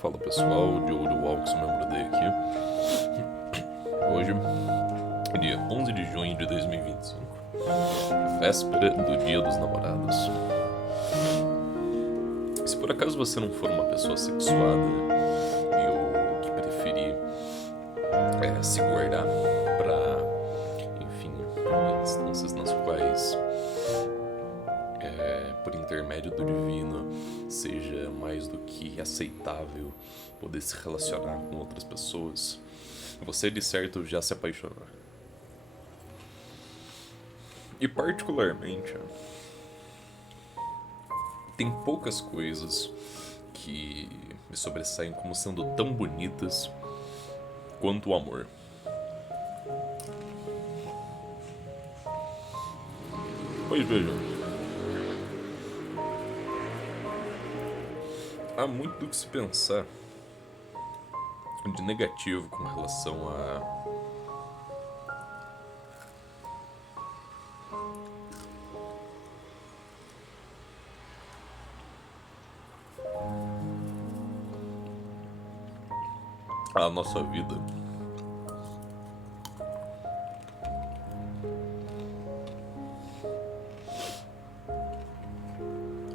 Fala pessoal, Diogo do Walks, membro Day aqui. Hoje, dia 11 de junho de 2025, véspera do Dia dos Namorados. Se por acaso você não for uma pessoa sexuada ou que preferir se guardar para, enfim, instâncias nas quais, por intermédio do divino, seja mais do que aceitável poder se relacionar com outras pessoas, você de certo já se apaixonou. E particularmente, tem poucas coisas que me sobressaem como sendo tão bonitas quanto o amor. Pois veja, há muito do que se pensar de negativo com relação a nossa vida.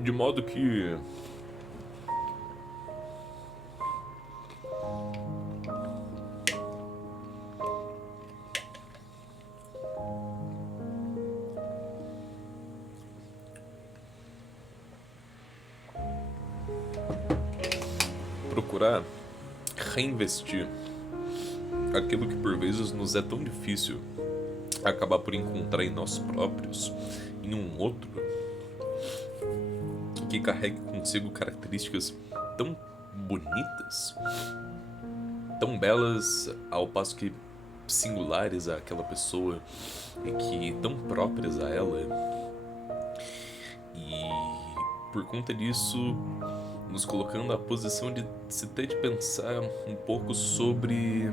De modo que procurar reinvestir aquilo que por vezes nos é tão difícil acabar por encontrar em nós próprios, em um outro, que carregue consigo características tão bonitas, tão belas, ao passo que singulares àquela pessoa e que tão próprias a ela. E por conta disso, nos colocando à posição de se ter de pensar um pouco sobre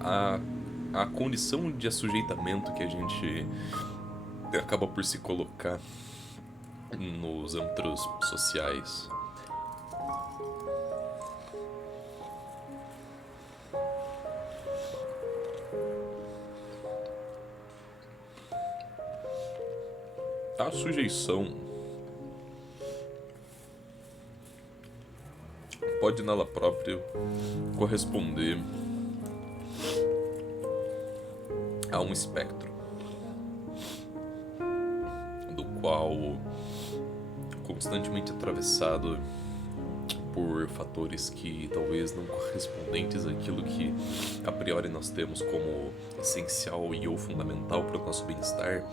a condição de assujeitamento que a gente acaba por se colocar nos âmbitos sociais. A sujeição pode nela própria corresponder a um espectro do qual constantemente atravessado por fatores que talvez não correspondentes àquilo que a priori nós temos como essencial e ou fundamental para o nosso bem-estar,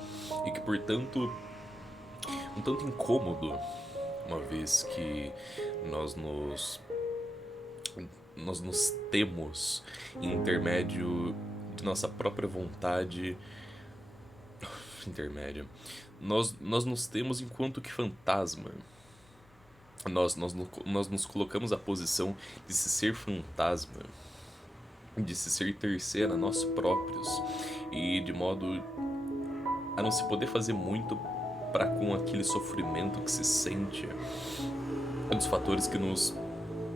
e que portanto um tanto incômodo, uma vez que nós nos temos em intermédio de nossa própria vontade. Nós nos temos enquanto que fantasma. Nós nos colocamos à posição de se ser fantasma, de se ser terceira a nós próprios, e de modo a não se poder fazer muito para com aquele sofrimento que se sente, dos fatores que nos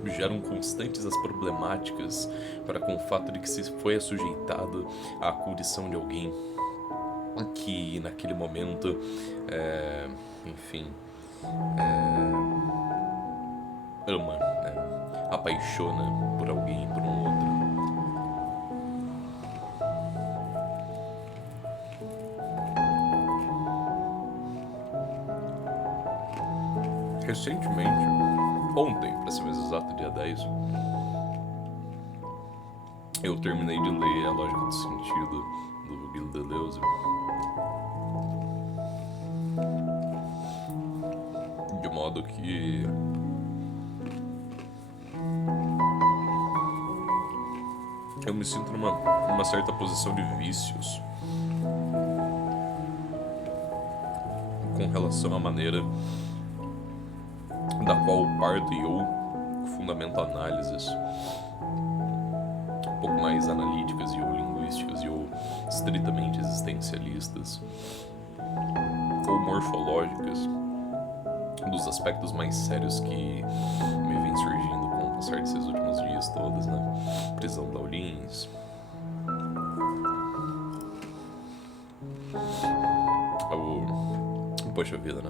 geram constantes as problemáticas para com o fato de que se foi assujeitado à condição de alguém que naquele momento, ama, apaixona por alguém, por um outro. Recentemente, ontem, para ser mais exato, dia 10, eu terminei de ler A Lógica do Sentido, do Gilles Deleuze. De modo que eu me sinto numa certa posição de vícios com relação à maneira da qual parto e ou fundamento análises um pouco mais analíticas e ou linguísticas e ou estritamente existencialistas ou morfológicas, dos aspectos mais sérios que me vem surgindo com o passar desses últimos dias todos, né? Prisão da Ullins, poxa vida, né?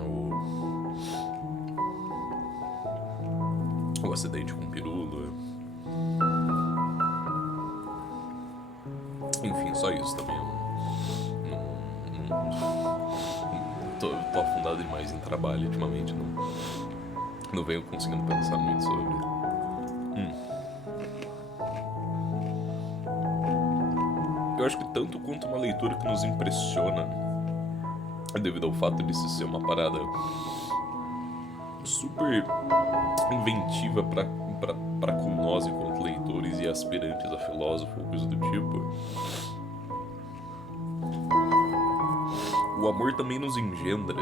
O acidente com o Pirula. Enfim, só isso também. Tô afundado demais em trabalho ultimamente. Não venho conseguindo pensar muito sobre. Eu acho que tanto quanto uma leitura que nos impressiona, devido ao fato de isso ser uma parada super inventiva pra com nós enquanto leitores e aspirantes a filósofo ou coisa do tipo, o amor também nos engendra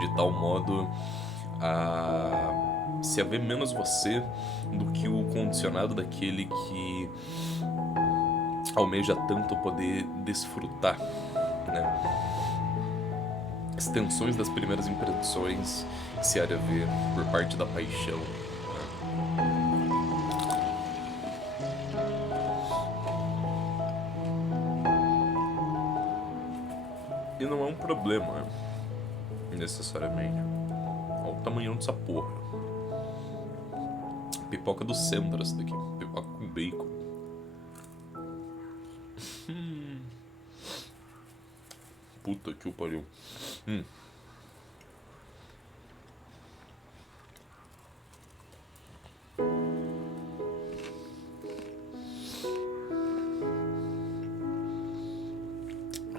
de tal modo a se haver menos você do que o condicionado daquele que almeja tanto poder desfrutar, né? Extensões das primeiras impressões que se há de haver por parte da paixão. E não é um problema, necessariamente. Olha o tamanhão dessa porra. Pipoca do centro essa daqui. Pipoca com bacon. Puta que o pariu.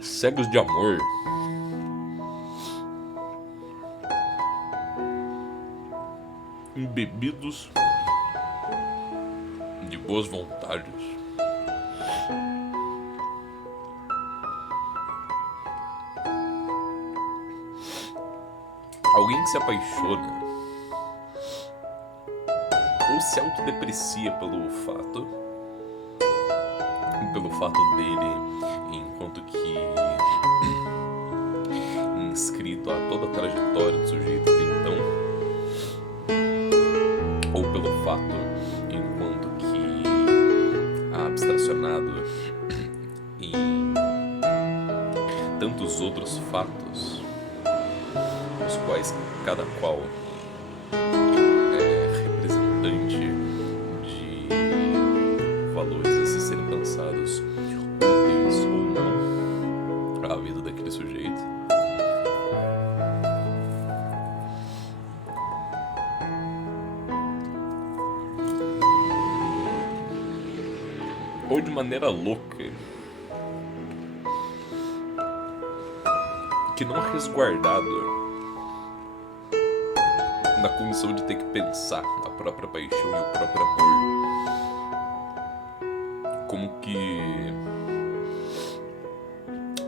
Cegos de amor. Embebidos de boas vontades. Alguém que se apaixona ou se autodeprecia pelo fato dele, enquanto que inscrito a toda a trajetória do sujeito até então, ou pelo fato enquanto que abstracionado em tantos outros fatos, os quais cada qual é representante de valores a se serem pensados, úteis ou não à vida daquele sujeito. Ou de maneira louca, que não é resguardado na condição de ter que pensar a própria paixão e o próprio amor como que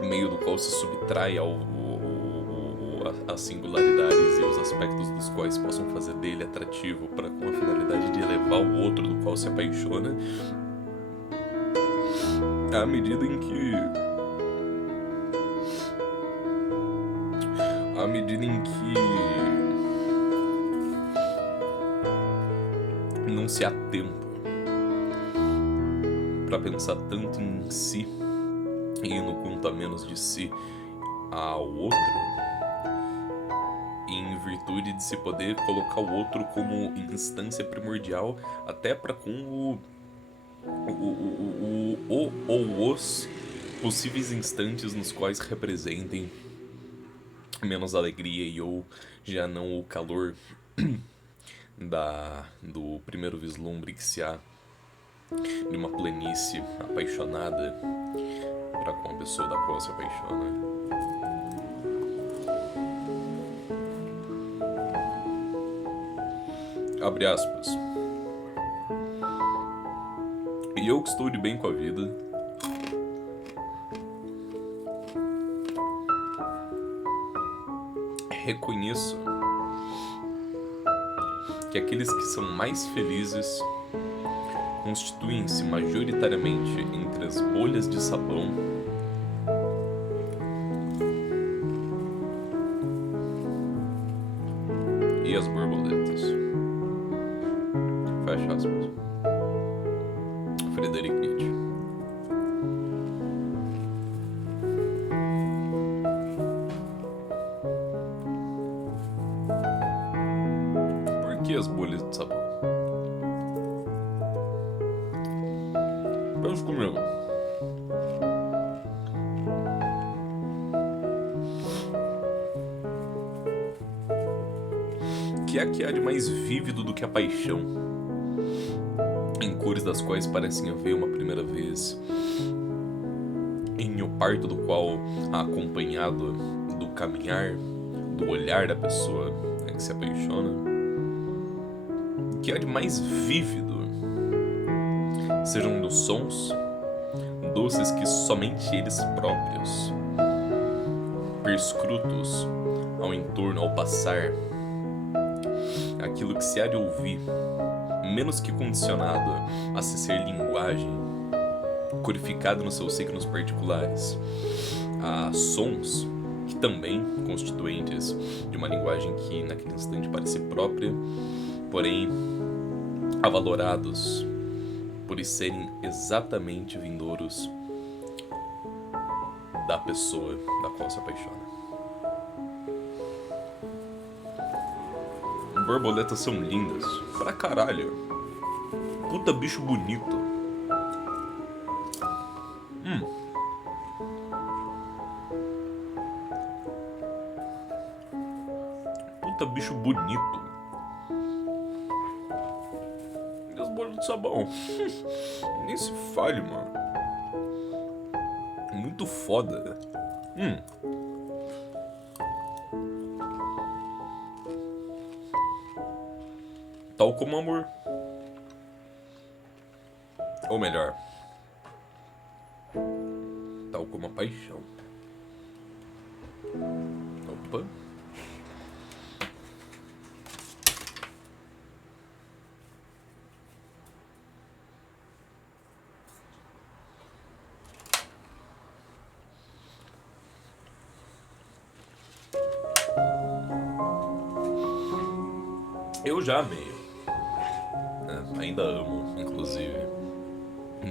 meio do qual se subtrai as singularidades e os aspectos dos quais possam fazer dele atrativo para com a finalidade de elevar o outro do qual se apaixona, à medida em que não se há tempo para pensar tanto em si e no quanto a menos de si ao outro, em virtude de se poder colocar o outro como instância primordial até para com os possíveis instantes nos quais representem menos alegria e ou já não o calor do primeiro vislumbre que se há de uma planície apaixonada para com a pessoa da qual se apaixona. Abre aspas. E eu que estou de bem com a vida, reconheço que aqueles que são mais felizes constituem-se majoritariamente entre as bolhas de sabão e as borboletas. Fecha aspas. Friedrich Nietzsche. Por que as bolhas de sabão? Pensa comigo. O que há de mais vívido do que a paixão, em cores das quais parecem haver uma primeira vez, em o parto do qual, acompanhado do caminhar, do olhar da pessoa que se apaixona? O que há de mais vívido, sejam dos sons, doces que somente eles próprios, perscrutos ao entorno ao passar, aquilo que se há de ouvir, menos que condicionado a se ser linguagem, codificado nos seus signos particulares, a sons que também constituintes de uma linguagem que naquele instante parece própria, porém avalorados por serem exatamente vindouros da pessoa da qual se apaixona. Borboletas são lindas pra caralho. Puta bicho bonito. Puta bicho bonito. E as bolhas de sabão? Nem se fale, mano. Muito foda. Tal como amor. Ou melhor, tal como a paixão. Opa. Eu já amei. Ainda amo, inclusive.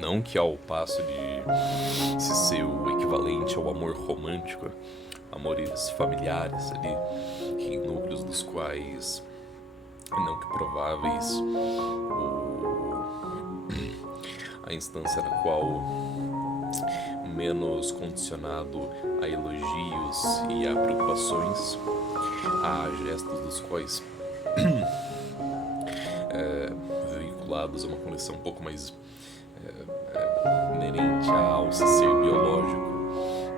Não que ao passo de se ser o equivalente ao amor romântico, amores familiares ali, em núcleos dos quais, não que prováveis, a instância na qual menos condicionado a elogios e a preocupações, a gestos dos quais vinculados a uma conexão um pouco mais inerente ao ser biológico,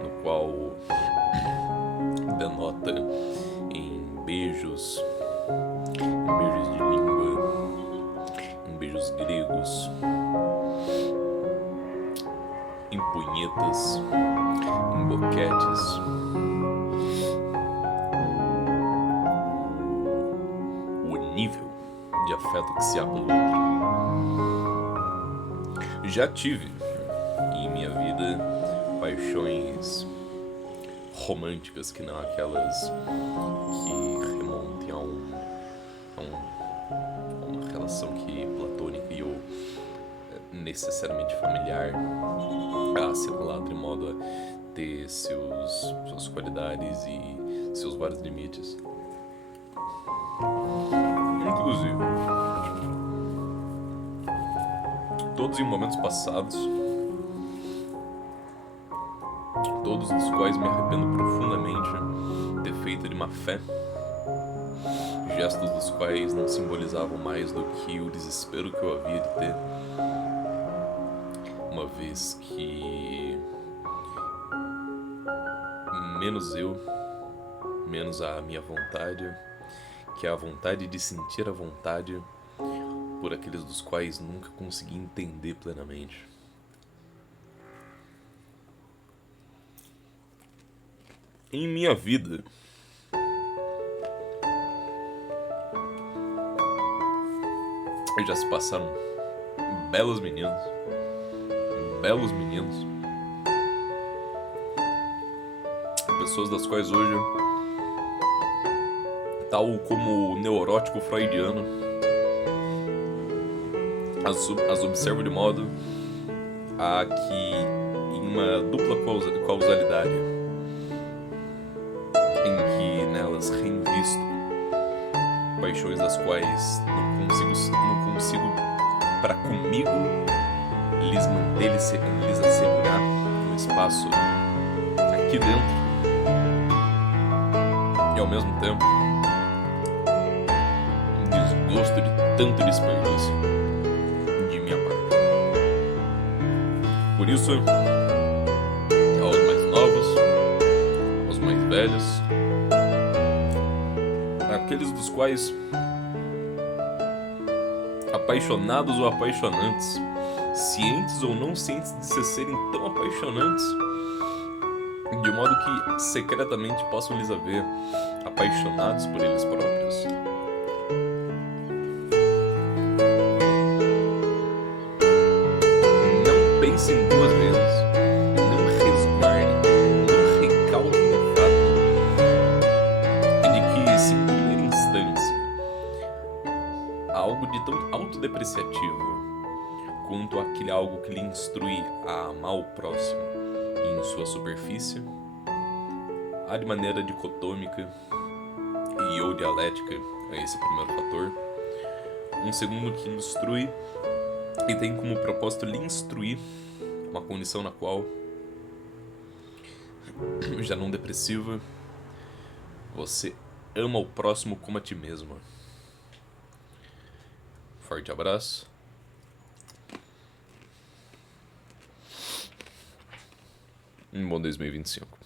no qual denota em beijos de língua, em beijos gregos, em punhetas, em boquetes, o nível de afeto que se há pelo outro. Já tive em minha vida paixões românticas que não aquelas que remontem a uma relação que platônica e ou necessariamente familiar, assimilado de modo a ter suas qualidades e seus vários limites. Inclusive, todos em momentos passados, todos dos quais me arrependo profundamente ter feito de má fé, gestos dos quais não simbolizavam mais do que o desespero que eu havia de ter, uma vez que menos eu, menos a minha vontade, que é a vontade de sentir a vontade por aqueles dos quais nunca consegui entender plenamente. Em minha vida, já se passaram belos meninos. Belos meninos. Pessoas das quais hoje, tal como o neurótico freudiano, as observo de modo a que em uma dupla causalidade, em que nelas reinvisto paixões das quais não consigo para comigo lhes assegurar um espaço aqui dentro, e ao mesmo tempo um desgosto de tanto desperdício de minha parte. Por isso, aos mais novos, aos mais velhos, aqueles dos quais apaixonados ou apaixonantes, cientes ou não cientes de se serem tão apaixonantes, de modo que secretamente possam lhes haver apaixonados por eles próprios. Não pensem duas vezes, não resguardem, não recalquem o fato de que, se em primeira instância algo de tão autodepreciativo quanto aquele algo que lhe instrui a amar o próximo em sua superfície, há de maneira dicotômica e ou dialética a esse primeiro fator, um segundo que instrui e tem como propósito lhe instruir uma condição na qual, já não depressiva, você ama o próximo como a ti mesmo. Forte abraço. Um bom 2025.